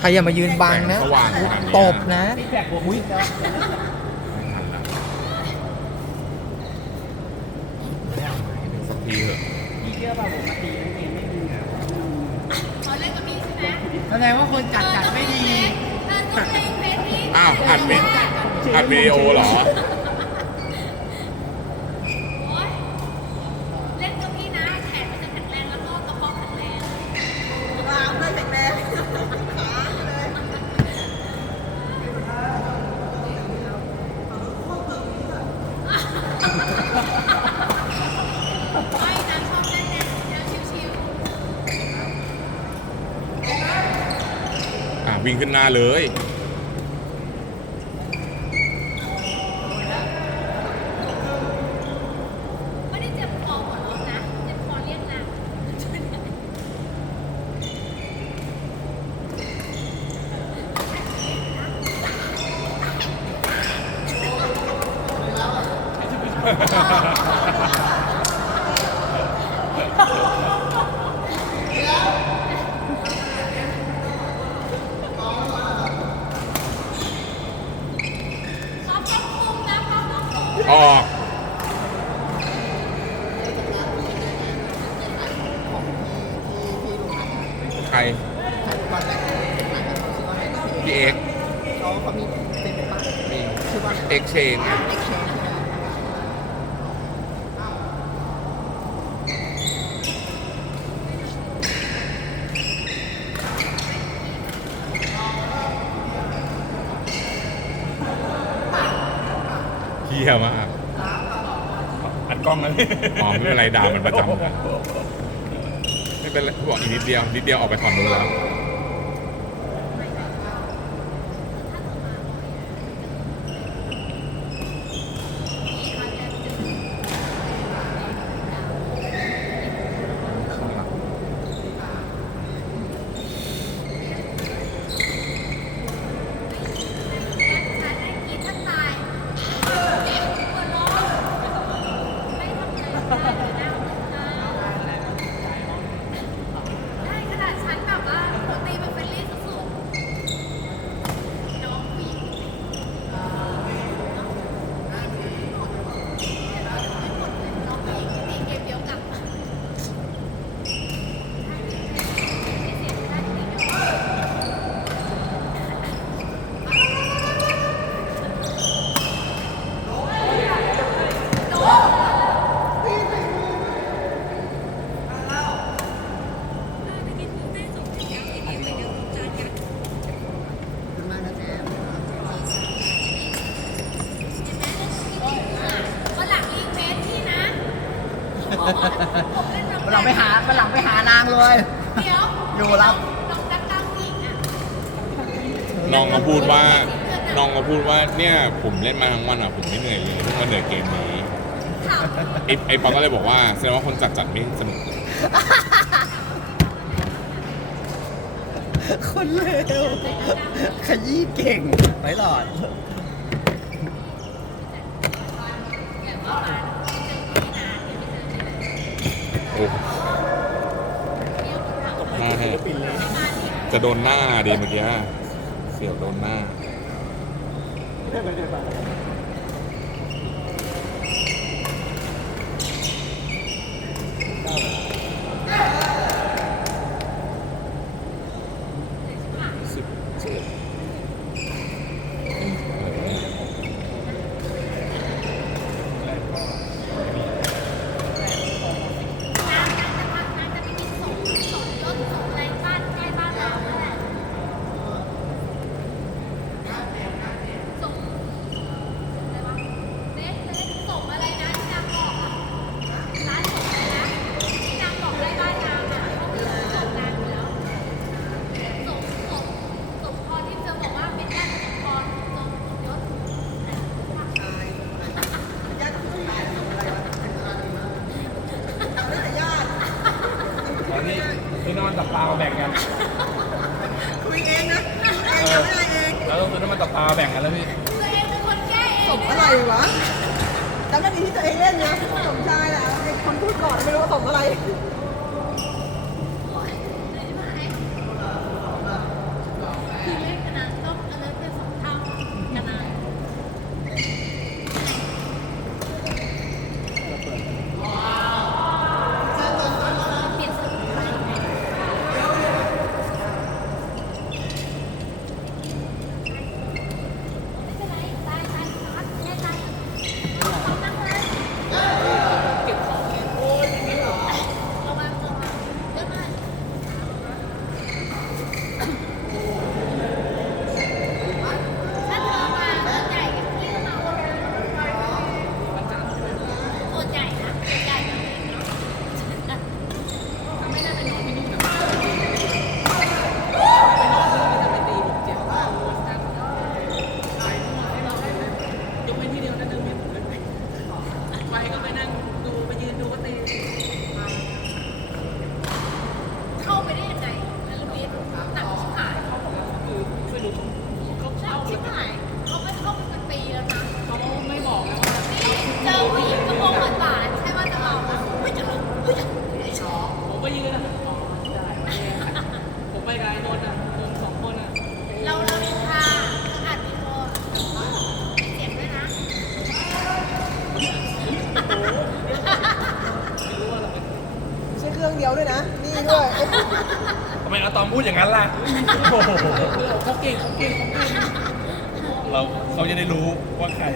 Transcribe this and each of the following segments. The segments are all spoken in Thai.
ใครอย่ามายืนบังนะ สว่างขนาดนี้ตบนะอุ้ยสักทีเถอะพี่เชื่อป่ะผมมาตีเองไม่ดีเขาเล่นกับพี่ใช่ไหมแสดงว่าคนจัดจัดไม่ดีเออต้องเล่นเพลงนี้อ้าวอัดเป็นอัดวิดีโอเหรอ วิ่งขึ้นหน้าเลย ๆไม่ได้เจ็บคอหัวเราะนะเจ็บคอเรียกนาง ชอบแกล้งคุมนะชอบแกล้งคุม ออกใครก่อนแต่งพี่เอ็กเขาเขามีเป็นปากชื่อว่าเอ็กเชนเอ็กเชน เฮียมาก อัดกล้องแล้วอ๋อไม่เป็นไรด่ามันประจำนะไม่เป็นไรบอกอีกนิดเดียวนิดเดียวออกไปถอนมือแล้ว ฉันได้กินถ้าตายเจ็บปวดร้อนไม่ทำอะไรได้เลยนะได้ขนาดฉันแบบว่าปกติมันเป็นรีสุดๆน้องผู้หญิงน้องผู้หญิงที่ตีเกมเดียวกับ ขึ้นมานะแจม วันหลังรีเควสที่นะผมเล่นน้อง วันหลังไปหาวันหลังไปหานางเลย เดี๋ยวอยู่รับ น้องดักดังผู้หญิงอะน้องก็พูดว่าน้องก็พูดว่าเนี่ยผมเล่นมาทั้งวันอะผมไม่เหนื่อยเลยเพิ่งมาเหนื่อยเกมนี้ถามไอ้ไอ้ป๊อกก็เลยบอกว่าแสดงว่าคนจัดจัดไม่สนุกคนเลวขยี้เก่งไปหลอดอย่างว่ามาเจอที่นานเนี่ยไม่เจอที่ไหน โอ้ เที่ยวคนถาม หน้าแหก ไม่มาที่ จะโดนหน้าดีเมื่อกี้เสียวโดนหน้าื่องเดียวด้วยนะ นี่ด้วยทำไมอาตอมพูดอย่างนั้นล่ะโอ้โหเขาเก่งเขาเก่งเขาเก่งเราเขาจะได้รู้ว่าใคร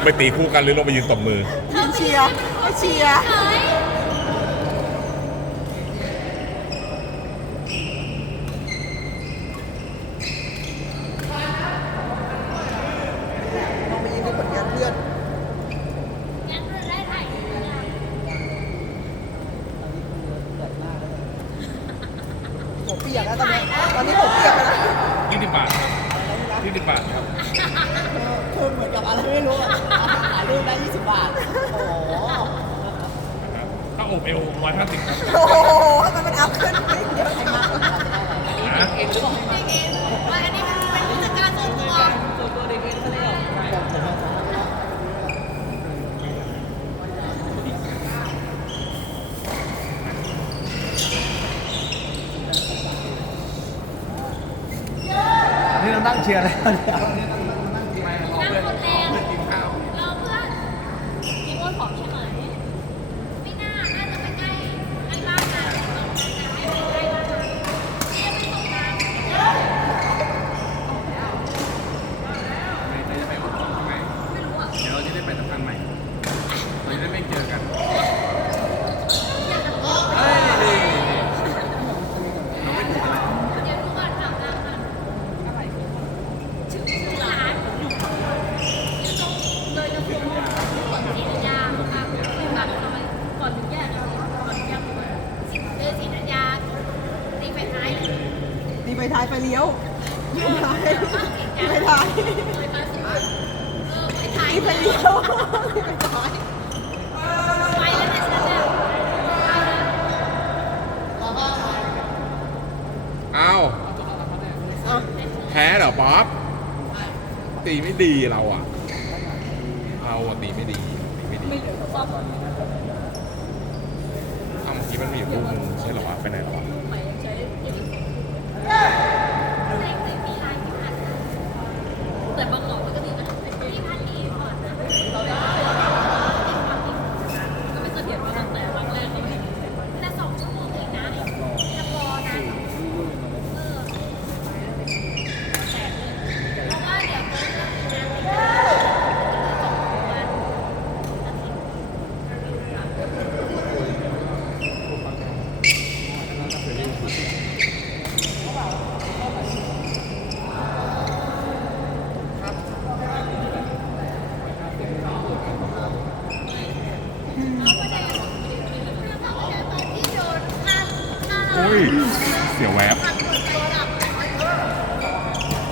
งไปตีคู่กันหรือลงไปยืนตบมือ ยืเชียร์มาเชียร์ไปยืนดูผลงานเพื่อน ผมเปียกแล้วตอนนี้ตอนนี้ผมเปียกแล้วที่สิบบาทที่ดิบบาทครับ คือเหมือนกับอะไรไม่รู้ โอบเอวร้อยห้าสิบบโอ้โหทำไมมันอัพขึ้นเยอะจังนะนี่เราตั้งเชียร์แล้วเนี่ย ไปท้ายไปเลี้ยวไปท้ายไปท้ายไปเลี้ยวไปท้ายเอาแพ้เหรอป๊อปตีไม่ดีเราอะเราอะตีไม่ดีตีไม่ดีทำเมื่อกี้มันมีอยู่ลูกนึงใช่หรอวะไปไหนหรอ เสียวแวบ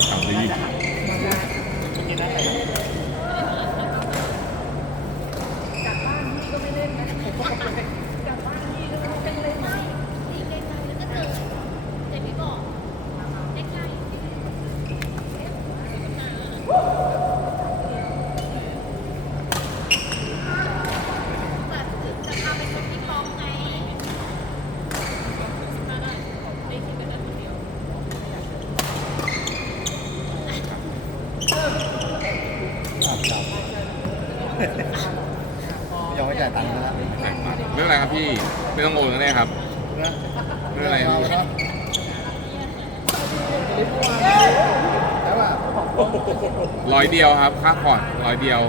ทำได้ยิ่ ยอมไม่จ่ายตังค์แล้วหนัมาเรื่องอะไรครับพี่ไม่ต้องโอนก็ได้ครับ เรื่องอะไรพี่ร้อยเดียวครับ ค่าผ่อนร้อยเดียว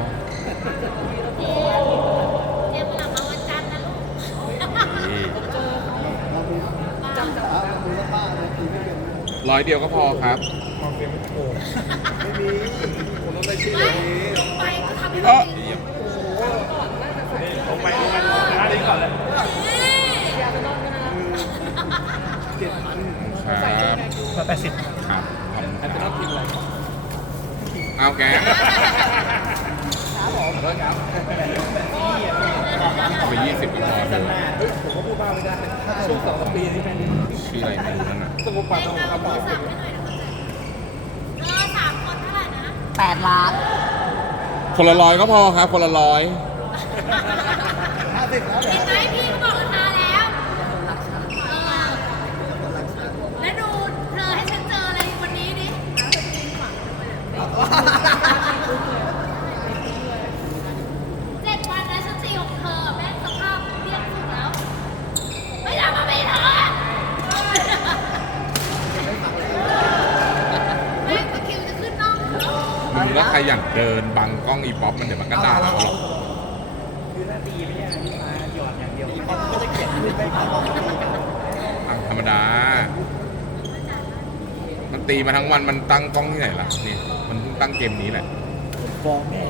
ลร้อยเดียวก็พอครับไม่มีคนต้องได้ชื่อเลย เออ นี้ก่อนเลยครับแปดสิบครับขอบคุณอาจะคต้รัอบงกินอะไรเอาแกเอาไปยี่สิบก็พอเถอะผมก็พูดบ้างไม่ได้ช่วงสองปีนี้เป็นชื่ออะไรไม่รู้นั่นน่ะต้องมุกปาต้องเอากระเป๋าสั่งให้หน่อยนะเออสามคนเท่าไหร่นะแปดล้าน คนละร้อยก็พอครับ คนละร้อย เห็นไหมพี่ก็บอกราคาแล้วเออแล้วดูเธอให้ฉันเจออะไรวันนี้ดิเจ็ดวันแล้วฉันตีของเธอแม่งสภาพเรียบสุดแล้ว ไม่ได้มาเป็นเธอแม่งตะคริวจะขึ้นน่อง มึงแล้วใครอย่างเดินบังกล้องอีป๊อปมันเดี๋ยวมันก็ด่าเราหรอก อะธรรมดา มันตีมาทั้งวันมันตั้งกล้องที่ไหนล่ะ นี่ มันเพิ่งตั้งเกมนี้แหละ ฟ้องแม่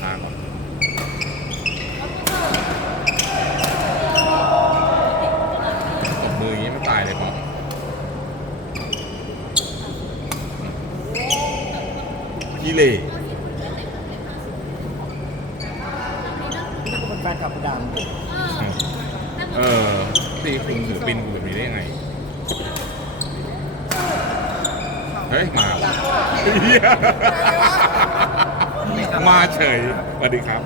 ข้างก่อนตบมืออย่างนี้ไม่ตายเลยป๊อปพี่ เล่เป็นแฟนคลับดังเออเออตีคุงหรือปินกูแบบนี้ได้ยังไง เฮ้ย มาว่ะเหี้ยมาเฉยสวัสดีครับ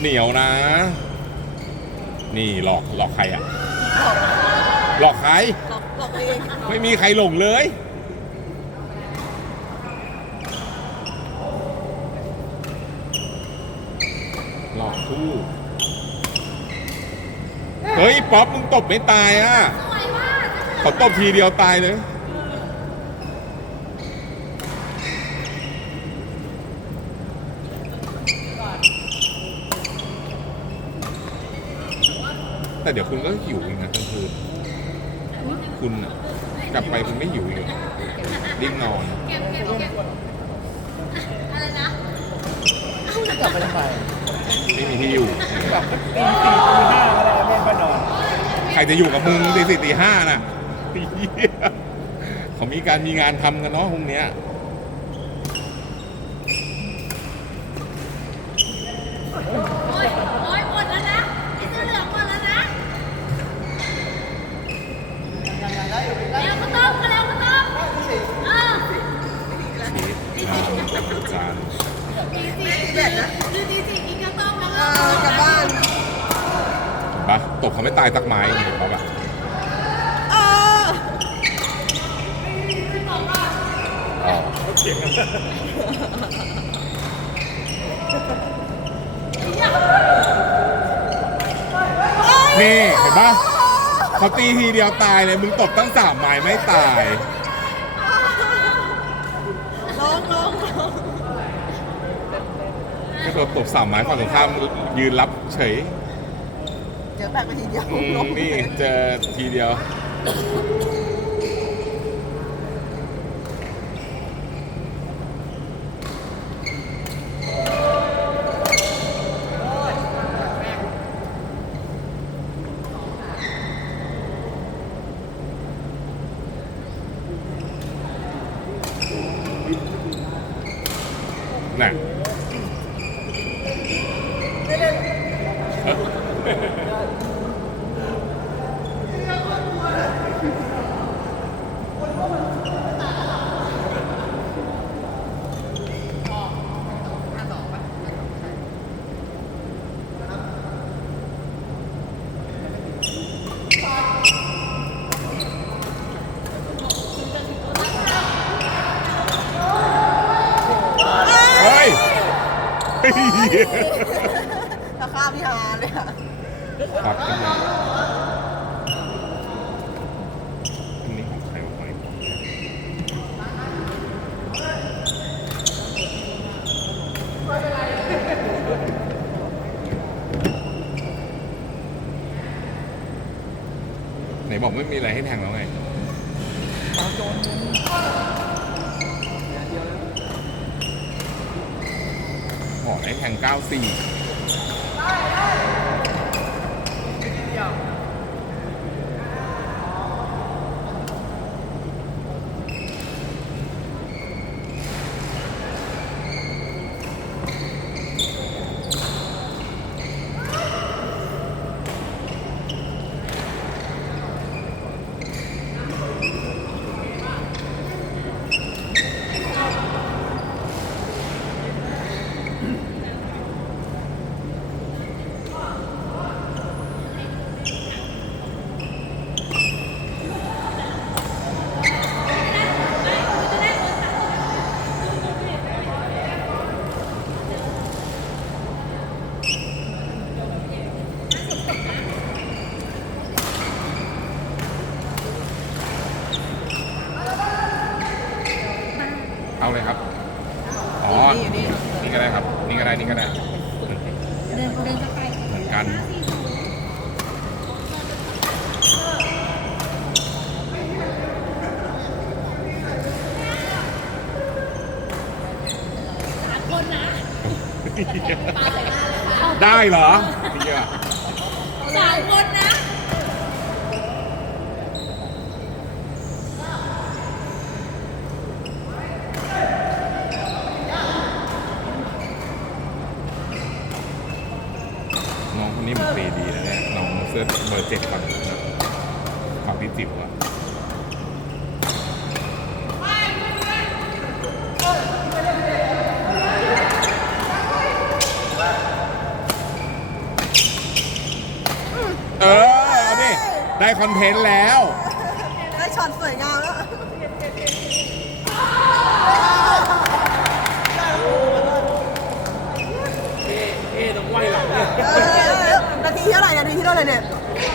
เหนียวนะ นี่หลอกหลอกใครอะ หลอก ใครหลอกหลอกเองไม่มีใครหลงเลย หลอกคู่เฮ้ย ป๊อปมึงตบไม่ตายอะสวยมากเขาตบทีเดียวตายเลยแต่เดี๋ยวคุณก็หิวอีกนะกลาง คุณอะกลับไปคุณไม่หิวอีกเหรอรีบนอน อะไรนะ กลับไปทำไมไม่มีที่อยู่ กลับตีสี่ตีห้าอะไรแม่ก็นอนใครจะอยู่กับมึงตีสี่ตีห้าน่ะเหี้ยเขามีการมีงานทำกันเนาะพรุ่งเนี้ย เขาไม่ตายสักไม้เนี่ยเขาแบบเอออ๋อเถียงกันนี่เห็นปะเขาตีทีเดียวตายเลยมึงตบตั้งสามไม้ไม่ตายร้องร้องร้อง ก็โดนตบสามไม้ฝั่งตรงข้ามยืนรับเฉยเดี๋ยว แบกไปทีเดียวอืมนี่เจอทีเดียว ราคาพี่ฮาเลยอะครับขึ้นมาอันนี้ของใครวะไว้ไหนบอกไม่มีอะไรให้แทงแล้วไง บอกให้แข่ง 94 เอาเลยครับ อ๋อ นี่นี่ นี่ก็ได้ครับ นี่ก็ได้ นี่ก็ได้ เดินเดินจะไป เหมือนกัน สามคนนะปาใส่หน้าเลยค่ะ ได้เหรอเหี้ยสามคนนะน้องคนนี้มันตีดีนะเนี่ยน้องเสื้อเบอร์เจ็ดฝั่งนู้นนะฝั่งที่จิ๋วอะเออเอาดิได้ คอนเทนต์แล้ว ได้ช็อตสวยงามแล้วเอ๊ะเอ๊ะต้องไหวหลังเนี่ยเออนาทีเท่าไหร่นาทีที่เท่าไหร่เนี่ย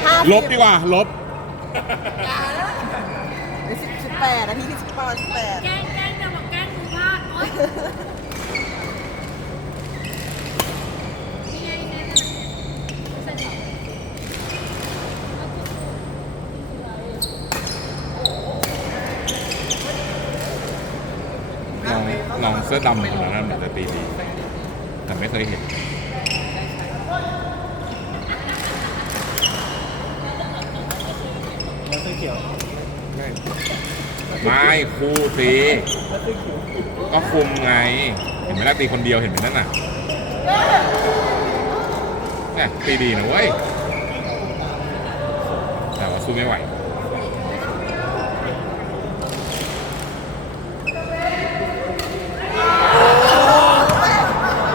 ห้าลบดีกว่า ลบสิบสิบแปดนาทีที่สิบประมาณสิบแปด แกล้งแกล้งจะบอกแกล้งดูพลาดโอ๊ยนี่ไงนี่ไงเสร็จแล้ว น้องน้องเสื้อดำคนนั้นเหมือนจะตีดีแต่ไม่เคยเห็นแล้วซื้อเขียวไม่คู่ตีแล้วซื้อเขียวก็คุมไง เห็นไหมล่ะตีคนเดียวเห็นไหมนั่นน่ะเนี่ยตีดีนะเว้ยแต่ว่าสู้ไม่ไหว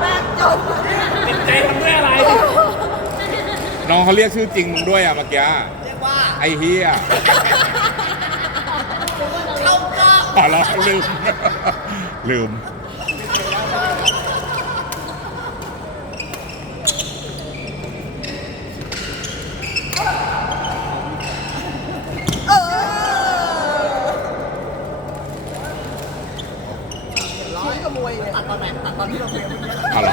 แม่จบ ติดใจทำด้วยอะไร น้อง เขาเรียกชื่อจริงมึงด้วยอะเมื่อกี้เรียกว่าไอ้เฮียเข้าก็อ๋อแล้วลืม ลืมเออร้อยกับมวยตัดตอนไหนตัดตอนที่เราเรียนเอาเห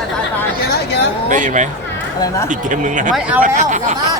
ตายตายตายตายตายเกมแล้วเกมแล้วได้ยินไหมอะไรนะอีกเกมหนึ่งนะ ไม่เอาแล้วกลับบ้านโอ้โห